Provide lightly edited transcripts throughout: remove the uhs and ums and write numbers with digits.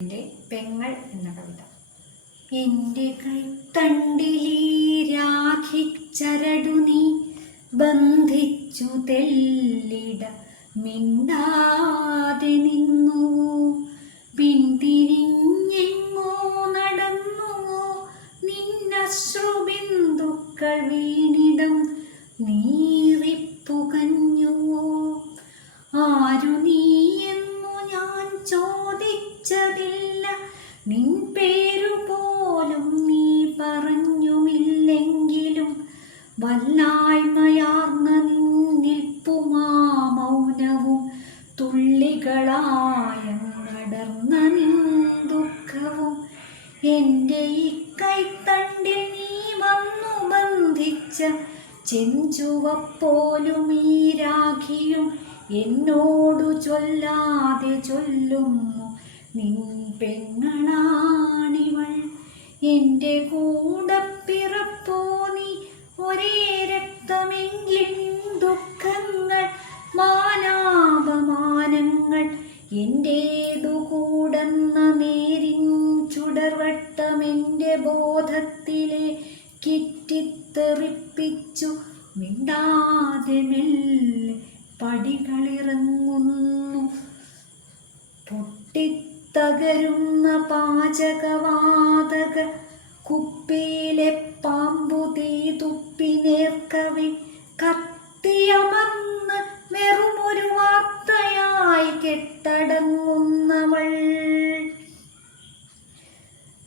എൻ്റെ പെങ്ങൾ എന്ന കവിത. എൻ്റെ കൈത്തണ്ടിലീ രാഖിച്ചരടു നീ ബന്ധിച്ചു തെല്ലിട മിണ്ടാതെ നിന്നു. പിന്തിരിഞ്ഞെങ്ങോ നടന്നുവോ നിന്നശ്രുബിന്ദുക്കൾ വീണിടം നീറിപ്പുകഞ്ഞുവോ. ആരു നീ എന്നു ഞാൻ ചോദിച്ചതില്ല, നിൻ പേരു പോലും നീ പറഞ്ഞുമില്ലെങ്കിലും വല്ലായ്മയാർന്ന നിന്നിൽപ്പുമാ മൗനവും തുള്ളികളായടർന്ന നിൻ ദുഃഖവും എൻ്റെ ഈ കൈത്തണ്ടിൽ നീ വന്നു ബന്ധിച്ച ചെഞ്ചുവപ്പോലും ഈ രാഖിയും എന്നോടു ചൊല്ലാതെ ചൊല്ലുന്നു നിൻ പെങ്ങളാണിവൾ. എൻ്റെ കൂടപ്പിറപ്പോ നീ ഒരേ രക്തമെങ്കിൽ ദുഃഖങ്ങൾ മാനാപമാനങ്ങൾ എൻ്റേതു കൂടെന്ന നേരിൻ ചുടർവട്ടമെൻ്റെ ബോധത്തിലെ കിറ്റിത്തെറിപ്പിച്ചു മിണ്ടാതെ മെല്ലെ പടികളിറങ്ങുന്നു. പൊട്ടിത്തകരുന്ന പാചകവാതക കുപ്പിയിലെ പാമ്പു തീ തുപ്പി നേർക്കവെ കത്തിയമർന്ന് വെറുമൊരു വാർത്തയായി കെട്ടടങ്ങുന്നവൾ.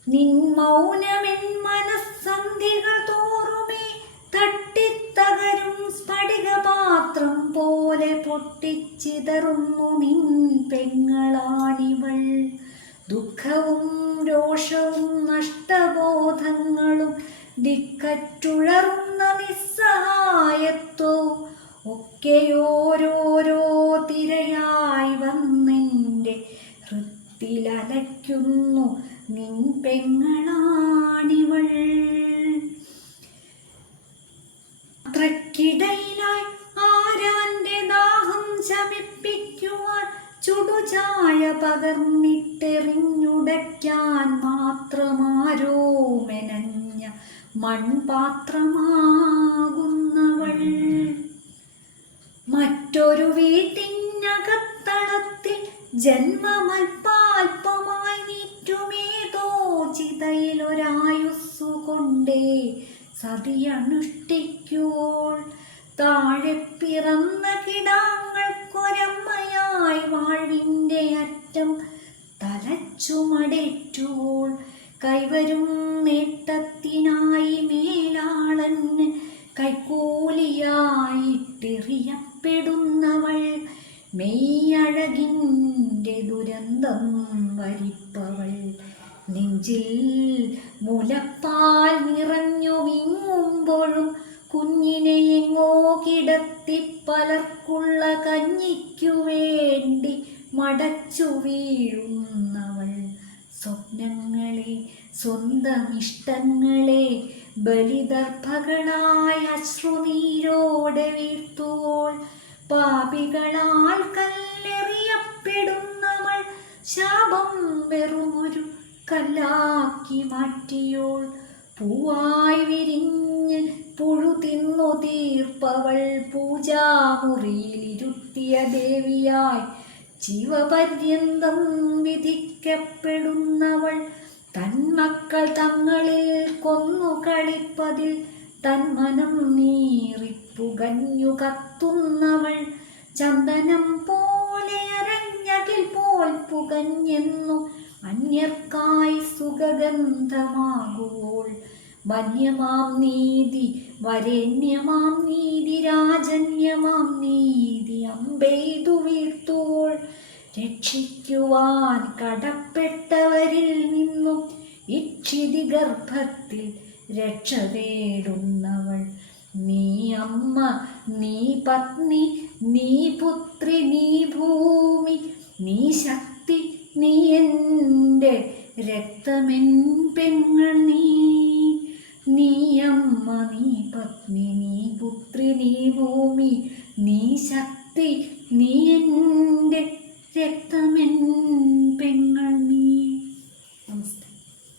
നിൻ മൗനമെൻ മനസ്സന്ധികൾ തോറുമേ തട്ടിത്തകരും സ്ഫടികപാത്രം പോലെ പൊട്ടിച്ചിതറുന്നു നിൻ പെങ്ങളാണിവൾ. ദുഃഖവും രോഷവും നഷ്ടബോധങ്ങളും ദിക്കറ്റുഴറുന്ന നിസ്സഹായത്വവും ഒക്കെയോരോരോ തിരയായി വന്നെൻ്റെ ഹൃത്തിലലയ്ക്കുന്നു നിൻ പെങ്ങളാണിവൾ. അത്രക്കിടയിലായി ആരാന്റെ ദാഹം ശമിപ്പിക്കുവാൻ ചുടുചായ പകർന്നിട്ടെറിഞ്ഞുടയ്ക്കാൻ മാത്രമാരോ മെനഞ്ഞ മൺപാത്രമാകുന്നവൾ. മറ്റൊരു വീട്ടിനകത്തളത്തിൽ ജന്മമൽപാൽപമായി നീറ്റുമേതോ ചിതയിലൊരായുസ്സുകൊണ്ടേ സതിയനുഷ്ഠിക്കുവോൾ. താഴെ പിറന്ന കിടാങ്ങൾക്കൊരമ്മയായി വാഴ്വിൻ്റെ അറ്റം തലച്ചുമടേറ്റുവോൾ. കൈവരും നേട്ടത്തിനായി മേലാളന് കൈക്കൂലിയായിട്ടെറിയപ്പെടുന്നവൾ. മെയ്യഴകിൻ്റെ ദുരന്തം വരിപ്പവൾ. നെഞ്ചിൽ മുലപ്പാൽ നിറഞ്ഞു വിങ്ങുമ്പോഴും കുഞ്ഞിനെ എങ്ങോ കിടത്തി പലർക്കുള്ള കഞ്ഞിക്കു വേണ്ടി മടച്ചു വീഴുന്നവൾ. സ്വപ്നങ്ങളെ സ്വന്തം ഇഷ്ടങ്ങളെ ബലിദർഭകളായി അശ്രുനീരോടെ വീഴ്ത്തുവോൾ. പാപികളാൽ കല്ലെറിയപ്പെടുന്നവൾ ശാപം വെറുമൊരു കല്ലാക്കി മാറ്റിയോൾ. പൂവായി വിരിഞ്ഞ് പുഴു തിന്നു തീർപ്പവൾ. പൂജാമുറിയിലിരുത്തിയ ദേവിയായി ജീവപര്യന്തം വിധിക്കപ്പെടുന്നവൾ. തന്മക്കൾ തങ്ങളിൽ കൊന്നു കളിപ്പതിൽ തന്മനം നീറിപ്പുകഞ്ഞു കത്തുന്നവൾ. ചന്ദനം പോലെ അരഞ്ഞകിൽ പോൽ പുകഞ്ഞെന്നു അന്യർക്കായി സുഗന്ധമാകുവോൾ. വന്യമാം നീതി വരേണ്യമാം നീതി രാജന്യമാം നീതി അമ്പെയ്തു വീഴ്ത്തുവോൾ. രക്ഷിക്കുവാൻ കടപ്പെട്ടവരിൽ നിന്നും ഇക്ഷിതി ഗർഭത്തിൽ രക്ഷ തേടുന്നവൾ. നീ അമ്മ, നീ പത്നി, നീ പുത്രി, നീ ഭൂമി, നീ ശക്തി, നീ എൻ്റെ രക്തമെൻ പെങ്ങൾ നീ. നീ അമ്മ, നീ പത്നി, നീ പുത്രി, നീ ഭൂമി, നീ ശക്തി, നീ എൻ്റെ രക്തമെൻ പെങ്ങൾ നീ.